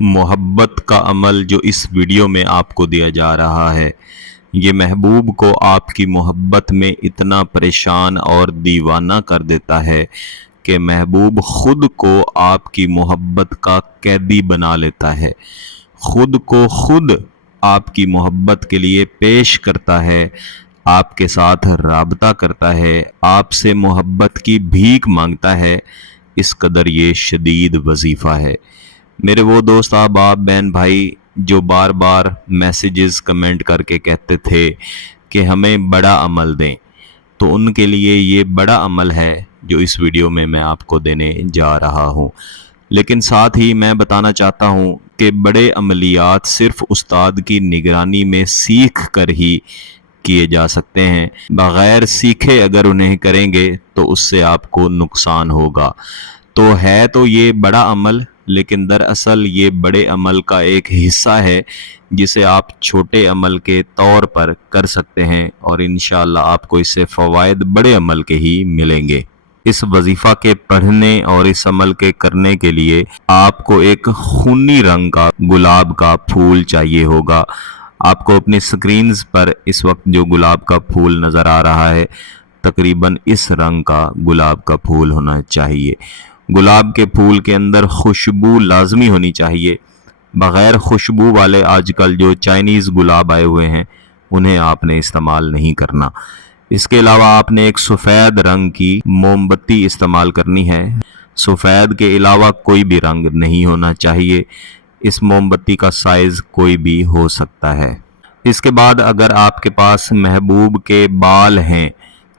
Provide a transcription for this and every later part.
मोहब्बत का अमल जो इस वीडियो में आपको दिया जा रहा है, ये महबूब को आपकी मोहब्बत में इतना परेशान और दीवाना कर देता है कि महबूब खुद को आपकी मोहब्बत का कैदी बना लेता है, खुद को खुद आपकी मोहब्बत के लिए पेश करता है, आपके साथ राबता करता है, आपसे मोहब्बत की भीख मांगता है। इस कदर ये शदीद वजीफ़ा है। मेरे वो दोस्त अहबाब बहन भाई जो बार बार मैसेजेस कमेंट करके कहते थे कि हमें बड़ा अमल दें, तो उनके लिए ये बड़ा अमल है जो इस वीडियो में मैं आपको देने जा रहा हूँ। लेकिन साथ ही मैं बताना चाहता हूँ कि बड़े अमलियात सिर्फ उस्ताद की निगरानी में सीख कर ही किए जा सकते हैं। बग़ैर सीखे अगर उन्हें करेंगे तो उससे आपको नुकसान होगा। तो ये बड़ा अमल, लेकिन दरअसल ये बड़े अमल का एक हिस्सा है जिसे आप छोटे अमल के तौर पर कर सकते हैं और इंशाअल्लाह आपको इससे फ़वाइद बड़े अमल के ही मिलेंगे। इस वजीफ़ा के पढ़ने और इस अमल के करने के लिए आपको एक खूनी रंग का गुलाब का फूल चाहिए होगा। आपको अपनी स्क्रीन्स पर इस वक्त जो गुलाब का फूल नज़र आ रहा है, तकरीबन इस रंग का गुलाब का फूल होना चाहिए। गुलाब के फूल के अंदर खुशबू लाजमी होनी चाहिए। बग़ैर खुशबू वाले आजकल जो चाइनीज़ गुलाब आए हुए हैं, उन्हें आपने इस्तेमाल नहीं करना। इसके अलावा आपने एक सफ़ेद रंग की मोमबत्ती इस्तेमाल करनी है। सफ़ेद के अलावा कोई भी रंग नहीं होना चाहिए। इस मोमबत्ती का साइज़ कोई भी हो सकता है। इसके बाद अगर आपके पास महबूब के बाल हैं,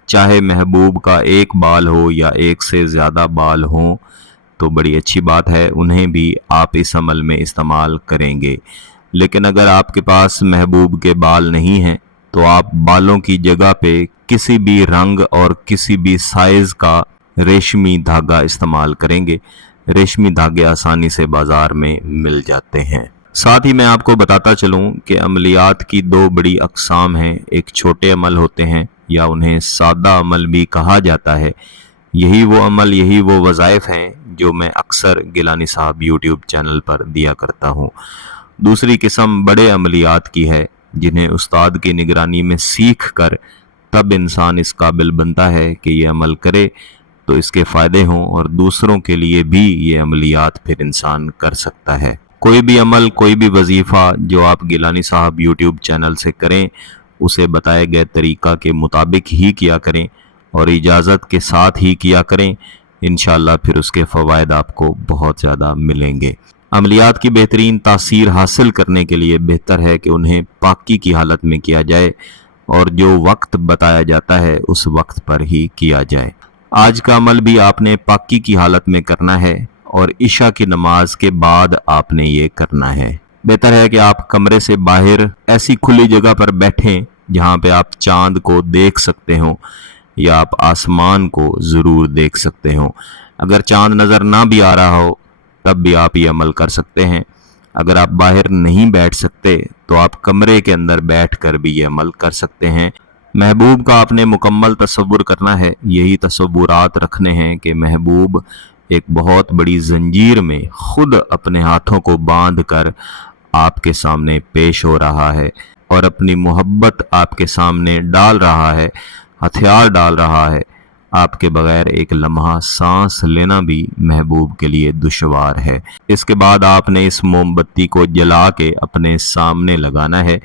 चाहे महबूब का एक बाल हो या एक से ज़्यादा बाल हों, तो बड़ी अच्छी बात है, उन्हें भी आप इस अमल में इस्तेमाल करेंगे। लेकिन अगर आपके पास महबूब के बाल नहीं हैं, तो आप बालों की जगह पे किसी भी रंग और किसी भी साइज़ का रेशमी धागा इस्तेमाल करेंगे। रेशमी धागे आसानी से बाज़ार में मिल जाते हैं। साथ ही मैं आपको बताता चलूँ कि अमलियात की दो बड़ी अक़साम हैं। एक छोटे अमल होते हैं या उन्हें सादा अमल भी कहा जाता है। यही वो अमल, यही वो वज़ाइफ हैं जो मैं अक्सर गिलानी साहब यूट्यूब चैनल पर दिया करता हूँ। दूसरी किस्म बड़े अमलियात की है, जिन्हें उस्ताद की निगरानी में सीख कर तब इंसान इस काबिल बनता है कि ये अमल करे तो इसके फ़ायदे हों और दूसरों के लिए भी ये अमलियात फिर इंसान कर सकता है। कोई भी अमल, कोई भी वजीफ़ा जो आप गिलानी साहब यूट्यूब चैनल से करें, उसे बताए गए तरीक़ा के मुताबिक ही किया करें और इजाज़त के साथ ही किया करें। इंशाअल्लाह फिर उसके फ़वाइद आपको बहुत ज़्यादा मिलेंगे। अमलियात की बेहतरीन तासीर हासिल करने के लिए बेहतर है कि उन्हें पाकी की हालत में किया जाए और जो वक्त बताया जाता है उस वक्त पर ही किया जाए। आज का अमल भी आपने पाकी की हालत में करना है और इशा की नमाज के बाद आपने ये करना है। बेहतर है कि आप कमरे से बाहर ऐसी खुली जगह पर बैठें जहाँ पे आप चांद को देख सकते हों या आप आसमान को ज़रूर देख सकते हों। अगर चांद नज़र ना भी आ रहा हो तब भी आप ये अमल कर सकते हैं। अगर आप बाहर नहीं बैठ सकते तो आप कमरे के अंदर बैठकर भी ये अमल कर सकते हैं। महबूब का आपने मुकम्मल तसव्वुर करना है। यही तसव्वुरात रखने हैं कि महबूब एक बहुत बड़ी जंजीर में खुद अपने हाथों को बांध कर आपके सामने पेश हो रहा है और अपनी मोहब्बत आपके सामने डाल रहा है, हथियार डाल रहा है। आपके बगैर एक लम्हा सांस लेना भी महबूब के लिए दुश्वार है। इसके बाद आपने इस मोमबत्ती को जला के अपने सामने लगाना है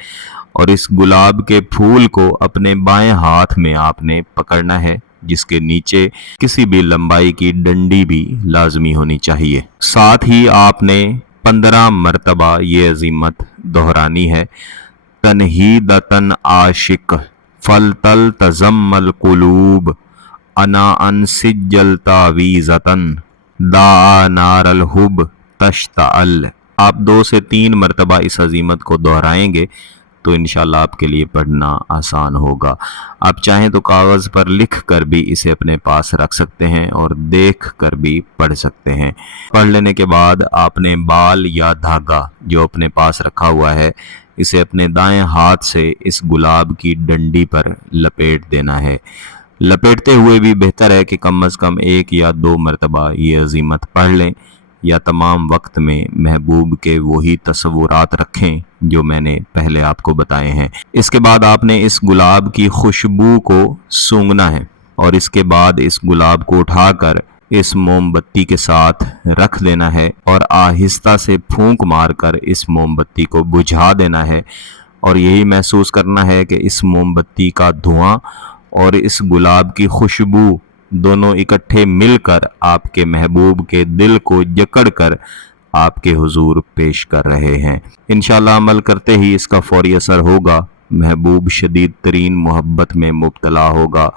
और इस गुलाब के फूल को अपने बाएं हाथ में आपने पकड़ना है, जिसके नीचे किसी भी लंबाई की डंडी भी लाजमी होनी चाहिए। साथ ही आपने 15 मरतबा ये अजीमत दोहरानी है। तनहीदतन आशिक फलतल तजम्मल कुलूब अना अनसिजल तावीज़तन दा नारल हुब तश्तअल। आप 2 से 3 मरतबा इस अजीमत को दोहराएंगे तो इंशाल्लाह आपके लिए पढ़ना आसान होगा। आप चाहें तो कागज़ पर लिख कर भी इसे अपने पास रख सकते हैं और देख कर भी पढ़ सकते हैं। पढ़ लेने के बाद आपने बाल या धागा जो अपने पास रखा हुआ है, इसे अपने दाएं हाथ से इस गुलाब की डंडी पर लपेट देना है। लपेटते हुए भी बेहतर है कि कम अज़ कम 1 या 2 मरतबा ये अजीमत पढ़ लें। या तमाम वक्त में महबूब के वही तस्वुरात रखें जो मैंने पहले आपको बताए हैं। इसके बाद आपने इस गुलाब की खुशबू को सूंघना है और इसके बाद इस गुलाब को उठाकर इस मोमबत्ती के साथ रख देना है और आहिस्ता से फूंक मारकर इस मोमबत्ती को बुझा देना है और यही महसूस करना है कि इस मोमबत्ती का धुआं और इस गुलाब की खुशबू दोनों इकट्ठे मिलकर आपके महबूब के दिल को जकड़कर आपके हुजूर पेश कर रहे हैं। इंशाअल्लाह अमल करते ही इसका फौरी असर होगा। महबूब शदीद तरीन मोहब्बत में मुब्तला होगा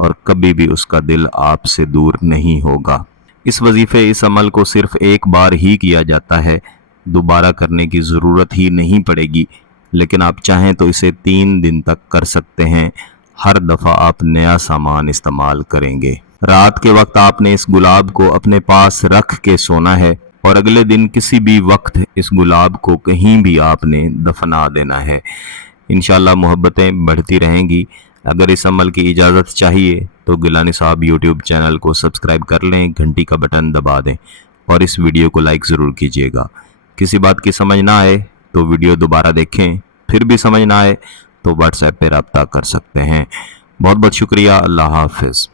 और कभी भी उसका दिल आपसे दूर नहीं होगा। इस वजीफे इस अमल को सिर्फ एक बार ही किया जाता है, दोबारा करने की ज़रूरत ही नहीं पड़ेगी, लेकिन आप चाहें तो इसे 3 दिन तक कर सकते हैं। हर दफ़ा आप नया सामान इस्तेमाल करेंगे। रात के वक्त आपने इस गुलाब को अपने पास रख के सोना है और अगले दिन किसी भी वक्त इस गुलाब को कहीं भी आपने दफना देना है। इंशाअल्लाह मोहब्बतें बढ़ती रहेंगी। अगर इस अमल की इजाज़त चाहिए तो गिलानी साहब यूट्यूब चैनल को सब्सक्राइब कर लें, घंटी का बटन दबा दें और इस वीडियो को लाइक ज़रूर कीजिएगा। किसी बात की समझ ना आए तो वीडियो दोबारा देखें, फिर भी समझ ना आए तो व्हाट्सएप पे रब्ता कर सकते हैं। बहुत बहुत शुक्रिया। अल्लाह हाफ़िज़।